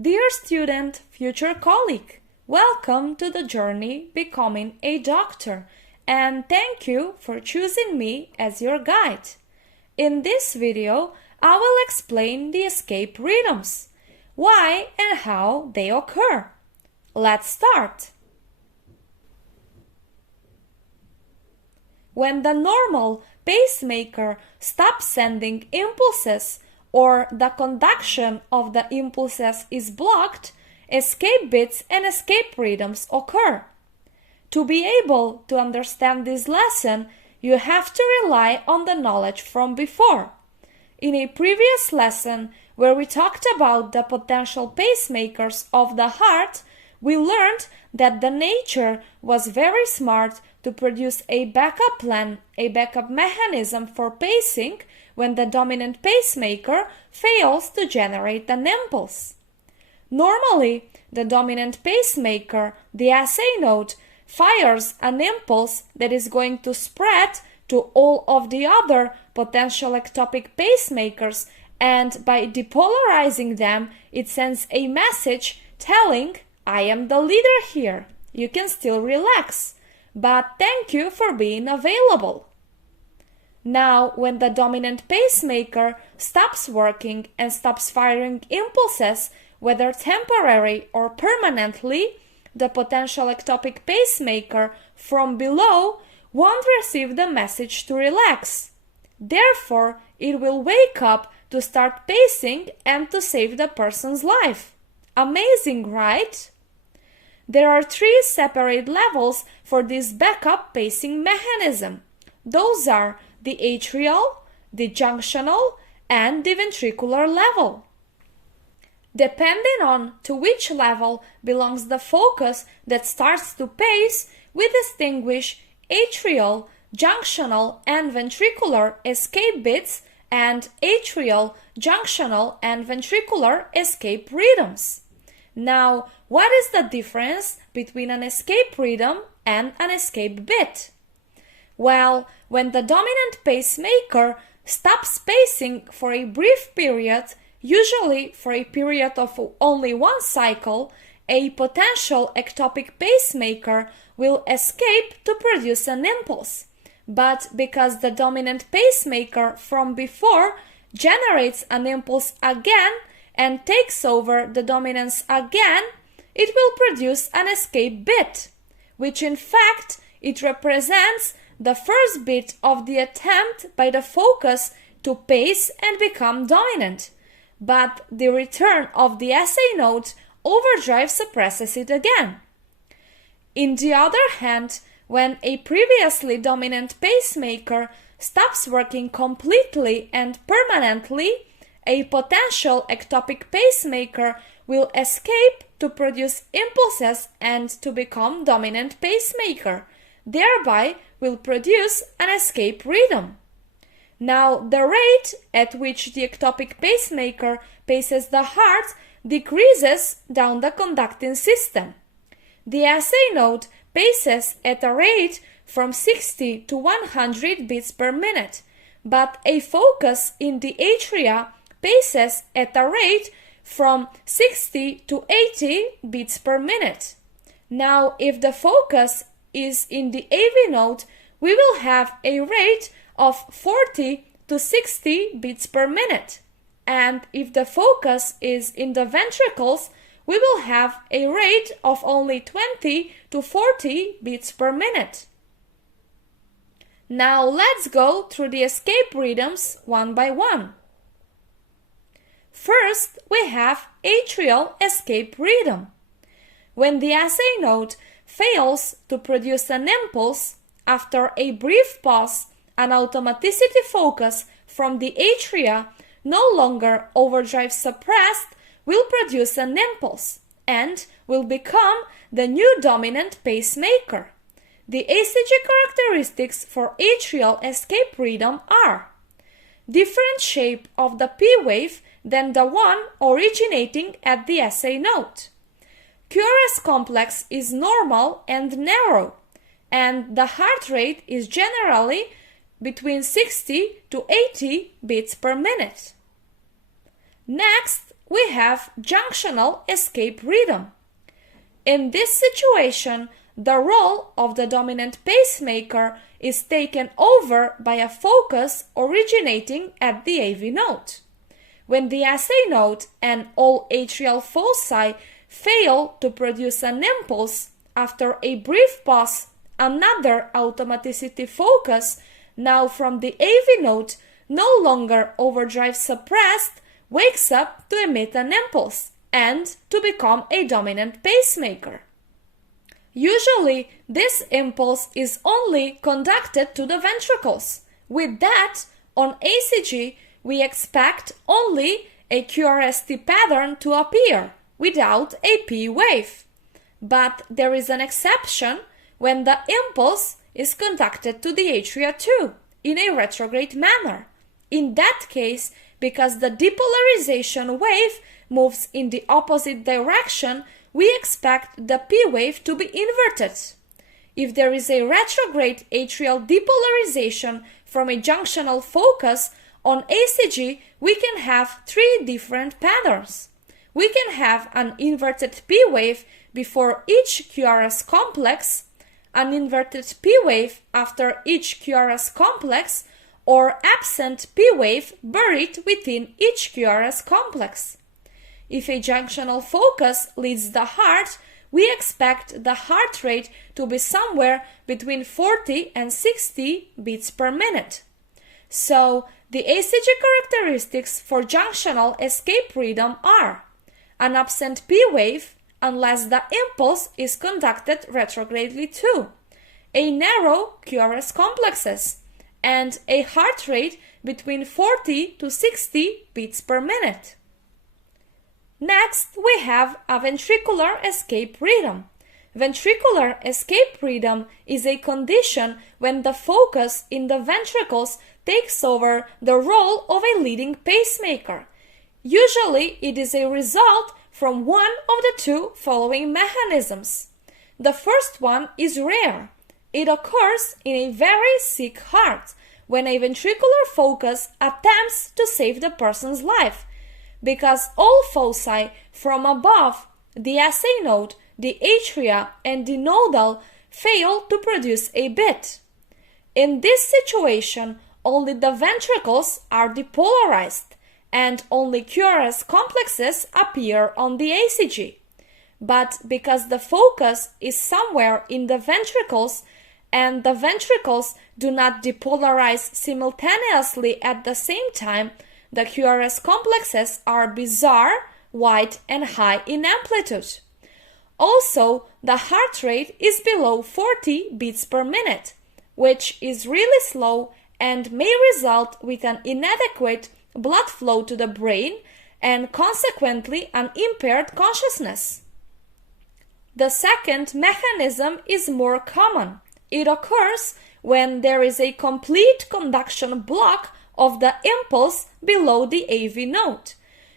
Dear student, future colleague, welcome to the journey becoming a doctor, and thank you for choosing me as your guide. In this video, I will explain the escape rhythms, why and how they occur. Let's start. When the normal pacemaker stops sending impulses or the conduction of the impulses is blocked, escape beats and escape rhythms occur. To be able to understand this lesson, you have to rely on the knowledge from before. In a previous lesson, where we talked about the potential pacemakers of the heart, we learned that the nature was very smart to produce a backup plan, a backup mechanism for pacing when the dominant pacemaker fails to generate an impulse. Normally, the dominant pacemaker, the SA node, fires an impulse that is going to spread to all of the other potential ectopic pacemakers, and by depolarizing them, it sends a message telling, I am the leader here. You can still relax, but thank you for being available. Now, when the dominant pacemaker stops working and stops firing impulses, whether temporary or permanently, the potential ectopic pacemaker from below won't receive the message to relax. Therefore, it will wake up to start pacing and to save the person's life. Amazing, right? There are 3 separate levels for this backup pacing mechanism. Those are the atrial, the junctional, and the ventricular level. Depending on to which level belongs the focus that starts to pace, we distinguish atrial, junctional, and ventricular escape beats and atrial, junctional, and ventricular escape rhythms. Now, what is the difference between an escape rhythm and an escape beat? Well, when the dominant pacemaker stops pacing for a brief period, usually for a period of only 1 cycle, a potential ectopic pacemaker will escape to produce an impulse. But because the dominant pacemaker from before generates an impulse again and takes over the dominance again, it will produce an escape beat, which in fact it represents the first bit of the attempt by the focus to pace and become dominant. But the return of the SA node overdrive suppresses it again. In the other hand, when a previously dominant pacemaker stops working completely and permanently, a potential ectopic pacemaker will escape to produce impulses and to become dominant pacemaker, thereby will produce an escape rhythm. Now, the rate at which the ectopic pacemaker paces the heart decreases down the conducting system. The SA node paces at a rate from 60 to 100 beats per minute, but a focus in the atria paces at a rate from 60 to 80 beats per minute. Now, if the focus is in the AV node, we will have a rate of 40 to 60 beats per minute. And if the focus is in the ventricles, we will have a rate of only 20 to 40 beats per minute. Now let's go through the escape rhythms one by one. First, we have atrial escape rhythm. When the SA node fails to produce an impulse, after a brief pause, an automaticity focus from the atria, no longer overdrive suppressed, will produce an impulse and will become the new dominant pacemaker. The ECG characteristics for atrial escape rhythm are different shape of the P wave than the one originating at the SA node. QRS complex is normal and narrow, and the heart rate is generally between 60 to 80 beats per minute. Next, we have junctional escape rhythm. In this situation, the role of the dominant pacemaker is taken over by a focus originating at the AV node. When the SA node and all atrial foci fail to produce an impulse, after a brief pause, another automaticity focus, now from the AV node, no longer overdrive suppressed, wakes up to emit an impulse and to become a dominant pacemaker. Usually, this impulse is only conducted to the ventricles. With that, on ECG, we expect only a QRST pattern to appear without a P wave. But there is an exception when the impulse is conducted to the atria too, in a retrograde manner. In that case, because the depolarization wave moves in the opposite direction, we expect the P wave to be inverted. If there is a retrograde atrial depolarization from a junctional focus, on ECG we can have three different patterns. We can have an inverted P wave before each QRS complex, an inverted P wave after each QRS complex, or absent P wave buried within each QRS complex. If a junctional focus leads the heart, we expect the heart rate to be somewhere between 40 and 60 beats per minute. So, the ECG characteristics for junctional escape rhythm are an absent P wave unless the impulse is conducted retrogradely too, a narrow QRS complexes, and a heart rate between 40 to 60 beats per minute. Next, we have a ventricular escape rhythm. Ventricular escape rhythm is a condition when the focus in the ventricles takes over the role of a leading pacemaker. Usually, it is a result from one of the two following mechanisms. The first one is rare. It occurs in a very sick heart when a ventricular focus attempts to save the person's life, because all foci from above, the SA node, the atria, and the nodal fail to produce a bit. In this situation, only the ventricles are depolarized, and only QRS complexes appear on the ECG. But because the focus is somewhere in the ventricles, and the ventricles do not depolarize simultaneously at the same time, the QRS complexes are bizarre, wide, and high in amplitude. Also, the heart rate is below 40 beats per minute, which is really slow and may result with an inadequate blood flow to the brain and consequently an impaired consciousness. The second mechanism is more common. It occurs when there is a complete conduction block of the impulse below the AV node.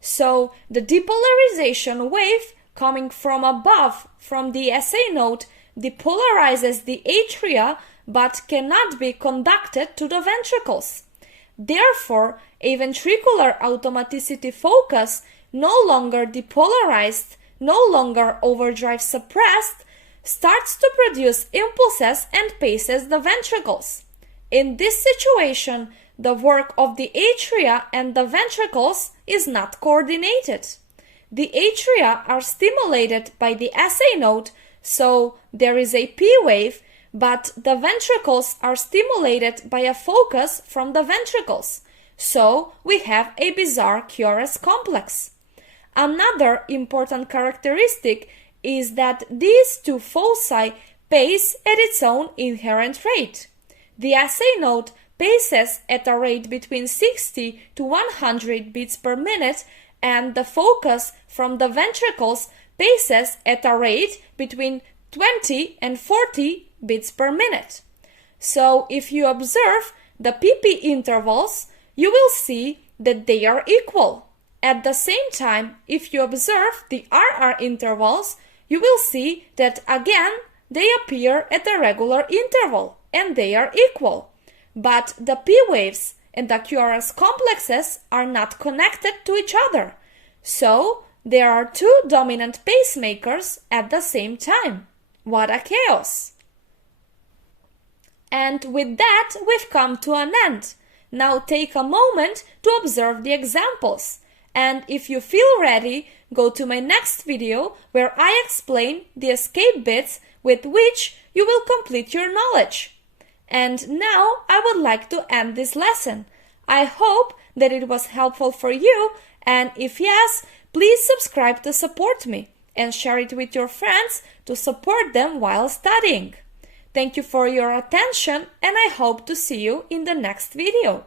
So the depolarization wave coming from above from the SA node depolarizes the atria but cannot be conducted to the ventricles. Therefore, a ventricular automaticity focus, no longer depolarized, no longer overdrive suppressed, starts to produce impulses and paces the ventricles. In this situation, the work of the atria and the ventricles is not coordinated. The atria are stimulated by the SA node, so there is a P wave, but the ventricles are stimulated by a focus from the ventricles, so we have a bizarre QRS complex. Another important characteristic is that these two foci pace at its own inherent rate. The SA node paces at a rate between 60 to 100 beats per minute, and the focus from the ventricles paces at a rate between 20 and 40 beats per minute. So if you observe the PP intervals, you will see that they are equal. At the same time, if you observe the RR intervals, you will see that again they appear at a regular interval and they are equal. But the P waves and the QRS complexes are not connected to each other. So, there are two dominant pacemakers at the same time. What a chaos! And with that, we've come to an end. Now take a moment to observe the examples. And if you feel ready, go to my next video where I explain the escape bits with which you will complete your knowledge. And now I would like to end this lesson. I hope that it was helpful for you, and if yes, please subscribe to support me and share it with your friends to support them while studying. Thank you for your attention, and I hope to see you in the next video.